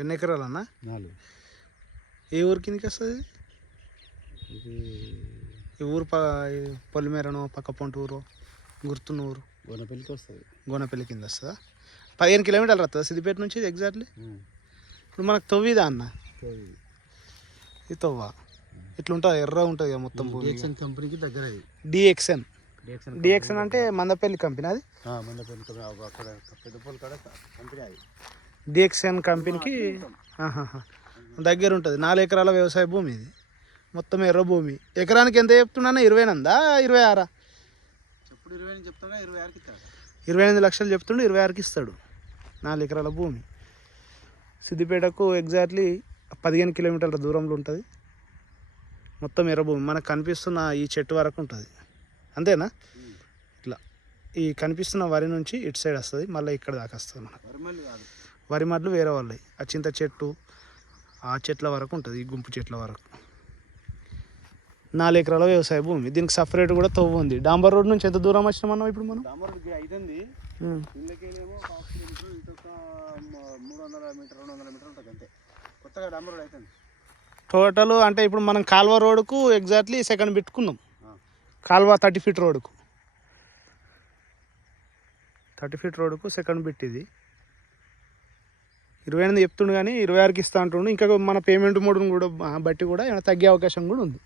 ఎన్ని ఎకరాలన్నా? 4. ఏ ఊరు కిందకి వస్తుంది ఇది? ఈ ఊరు పొలిమేరను పక్క పొంటూరు గుర్తున్నూరు గోనపల్లికి వస్తుంది. గోనపల్లి కింద వస్తుందా? 15 కిలోమీటర్లు వస్తుందా సిద్దిపేట నుంచి ఎగ్జాక్ట్లీ? ఇప్పుడు మనకు తొవ్విదా అన్న? ఇది తొవ్వ ఇట్లుంటుంది, ఎర్ర ఉంటుంది కదా మొత్తం. డిఎక్సన్ కంపెనీకి దగ్గర. డిఎక్సన్ అంటే మందపల్లి కంపెనీ అది. మందపల్లి అక్కడ పెద్దపల్లి కాడ కంపెనీ అది. డిఎక్సన్ కంపెనీకి దగ్గర ఉంటుంది. 4 ఎకరాల వ్యవసాయ భూమి ఇది, మొత్తం ఎర్ర భూమి. ఎకరానికి ఎంత చెప్తున్నా? 28 26? చెప్పుడు 20 చెప్తాగా, 26కి ఇస్తాడు. 28 లక్షలు చెప్తుండే, 26కి ఇస్తాడు. 4 ఎకరాల భూమి సిద్దిపేటకు ఎగ్జాక్ట్లీ 15 కిలోమీటర్ల దూరంలో ఉంటుంది. మొత్తం ఎర్ర భూమి. మనకు కనిపిస్తున్న ఈ చెట్టు వరకు ఉంటుంది, అంతేనా? ఇట్లా ఈ కనిపిస్తున్న వరి నుంచి ఇటు సైడ్ వస్తుంది, మళ్ళీ ఇక్కడ దాకా వస్తుంది మనకు. వరి మడ్లు వేరే వాళ్ళవి. ఆ చింత చెట్టు ఆ చెట్ల వరకు ఉంటుంది, ఈ గుంపు చెట్ల వరకు. 4 ఎకరాల వ్యవసాయ భూమి. దీనికి సపరేట్ కూడా తవ్వు ఉంది. డాంబర్ రోడ్ నుంచి ఎంత దూరం వచ్చినాం మనం ఇప్పుడు? మనం డాంబర్ రోడ్కి అవుతుంది, ఇళ్ళకేమో 1 కిలోమీటర్, ఇటు 300 మీటర్ 200 మీటర్ ఉంటుంది అంతే. కొత్తగా డాంబర్ రోడ్ అవుతుంది టోటల్. అంటే ఇప్పుడు మనం కాల్వ రోడ్కు ఎగ్జాక్ట్లీ సెకండ్ పెట్టుకున్నాం. కాల్వ 30 ఫీట్ రోడ్కు 30 ఫీట్ రోడ్కు సెకండ్ బిట్ ఇది. 28 చెప్తుండు కానీ 26కి ఇస్తా అంటుండు. ఇంకా మన పేమెంట్ మోడ్ని కూడా బట్టి కూడా ఏమైనా తగ్గే అవకాశం కూడా ఉంది.